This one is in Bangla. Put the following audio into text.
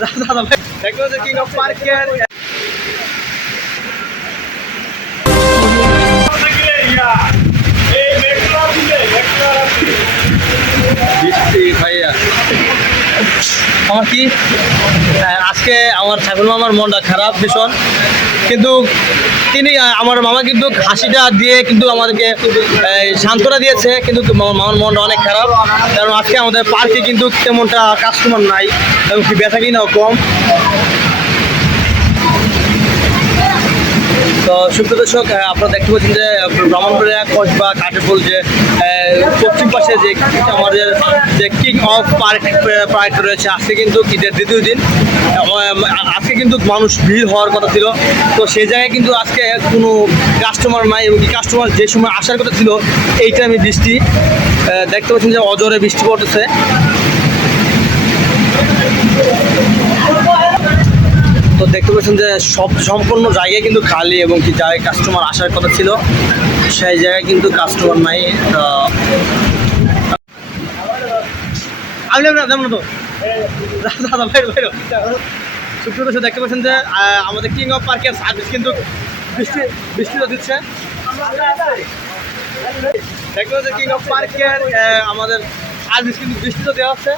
দাদা ভাই দেখো যে কিং অফ পার্কের বৃষ্টি ভাইয়া আমার কি আজকে আমার ছাগল মামার মনটা খারাপ ভীষণ, কিন্তু তিনি আমার মামা কিন্তু হাসিটা দিয়ে কিন্তু আমাদেরকে সান্ত্বনা দিয়েছে, কিন্তু মামার মনটা অনেক খারাপ, কারণ আজকে আমাদের পার্কে কিন্তু তেমনটা কাস্টমার নাই এবং কি বেচা কিনাও কম। তো সুপ্রিয় দর্শক, আপনারা দেখতে পাচ্ছেন যে ব্রাহ্মণবাড়িয়া কসবা কাঠেরপুল যে পশ্চিম পাশে যে আমাদের যে কিং অফ পার্ক রয়েছে, আজকে কিন্তু ঈদের দ্বিতীয় দিন, আজকে কিন্তু মানুষ ভিড় হওয়ার কথা ছিল, তো সেই জায়গায় কিন্তু আজকে কোনো কাস্টমার নাই, এবং কি কাস্টমার যে সময় আসার কথা ছিল এই টাইমে বৃষ্টি, দেখতে পাচ্ছেন যে অজরে বৃষ্টি পড়তেছে। তো দেখতে পাচ্ছেন যে সম্পূর্ণ জায়গায় কিন্তু খালি, এবং কি জায়গায় কাস্টমার আসার কথা ছিল সেই জায়গায় কিন্তু কাস্টমার নাই। আমি যেমন তো দাদা ভাই সুপ্রিয় দর্শক দেখতে পাচ্ছেন যে আমাদের কিং অফ পার্কের সার্ভিস কিন্তু বৃষ্টিটা দিচ্ছে। দেখতে পাচ্ছেন কিং অফ পার্কের আমাদের সার্ভিস কিন্তু বৃষ্টিটা দেওয়া হচ্ছে।